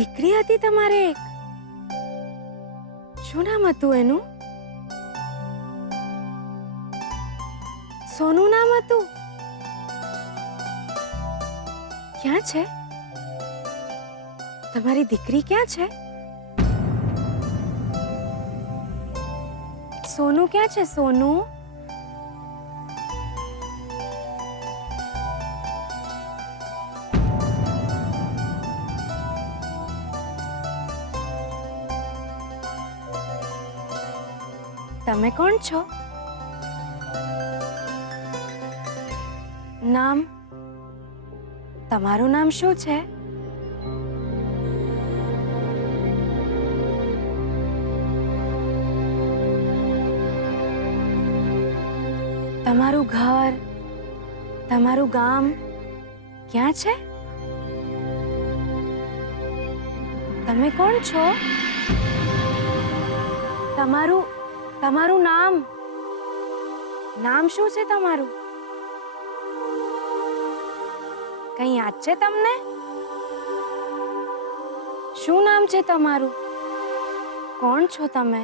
દીકરી હતી તમારે એક? શું નામ હતું એનું? સોનું નામ હતું? ક્યાં છે તમારી દીકરી? ક્યાં છે સોનું? ક્યાં છે સોનું? તમે કોણ છો? નામ? તમારું નામ શું છે? તમારું ઘર, તમારું ગામ ક્યાં છે? તમે કોણ છો? તમારું નામ? નામ શું છે તમારું? કઈ યાદ છે તમને? શું નામ છે તમારું? કોણ છો તમે?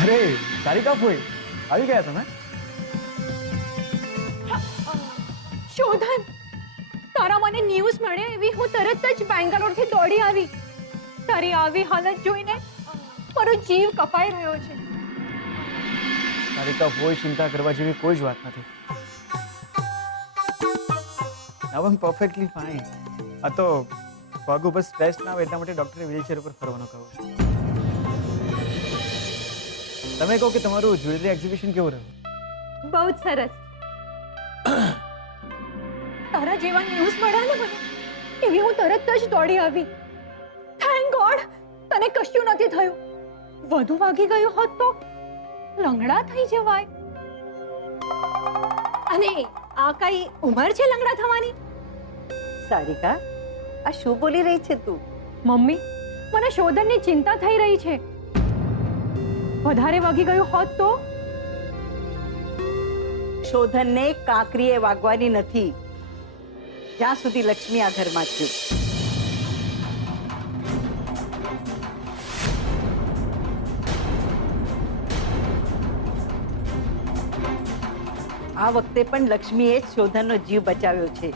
અરે સારિકા ફોઈ, આવી ગયા તમે? શોધન, તારા મને ન્યૂઝ મળ્યા એવી હું તરત જ બેંગ્લોરથી દોડી આવી. તારી આવી હાલત જોઈને મારો જીવ કપાઈ રહ્યો છે. સારિકા ફોઈ, ચિંતા કરવા જેવી કોઈ જ વાત નથી. આઈ એમ પરફેક્ટલી ફાઇન. આ તો પગ ઉપર સ્ટ્રેસ ના આવે એટલા માટે ડોક્ટરે વ્હીલચેર ઉપર ફરવાનું કહ્યું છે. તમે કહો કે તમારું જ્વેલરી એક્ઝિબિશન કેવું રહ્યું? બહુ જ સરસ. તારા જેવા ન્યૂઝ મળ્યા ને મને એવી હું તરત જ દોડી આવી. થેન્ક ગોડ તને કશું નથી થયું. વધુ વાગી ગયું હોત તો લંગડા થઈ જવાય. અને આ કઈ ઉંમર છે લંગડા થવાની? સારિકા, આ શું બોલી રહી છે તું? મમ્મી, મને શોધનની ચિંતા થઈ રહી છે. વધારે વાગી ગયું હોત તો? શોધનને કાંકરીએ વાગવાની નથી જ્યાં સુધી લક્ષ્મી આ ઘરમાં છે. આ વખતે પણ લક્ષ્મીએ જ શોધનનો જીવ બચાવ્યો છે.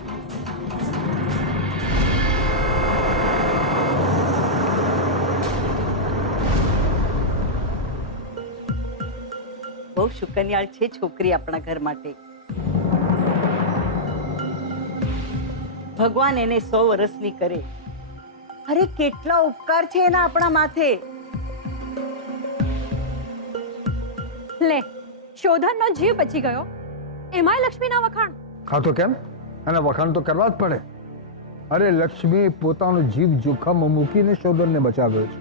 બહુ શુકનિયાળ છે છોકરી આપણા ઘર માટે. ભગવાન એને 100 વર્ષની કરે. અરે કેટલા ઉપકાર છે એના આપણા માથે. લે, શોધનનો જીવ બચી ગયો એમાંય લક્ષ્મીના વખાણ. હા તો કેમ? અને વખાણ તો કરવા જ પડે. અરે લક્ષ્મી પોતાનો જીવ જોખમમાં મૂકીને શોધનને બચાવ્યો છે.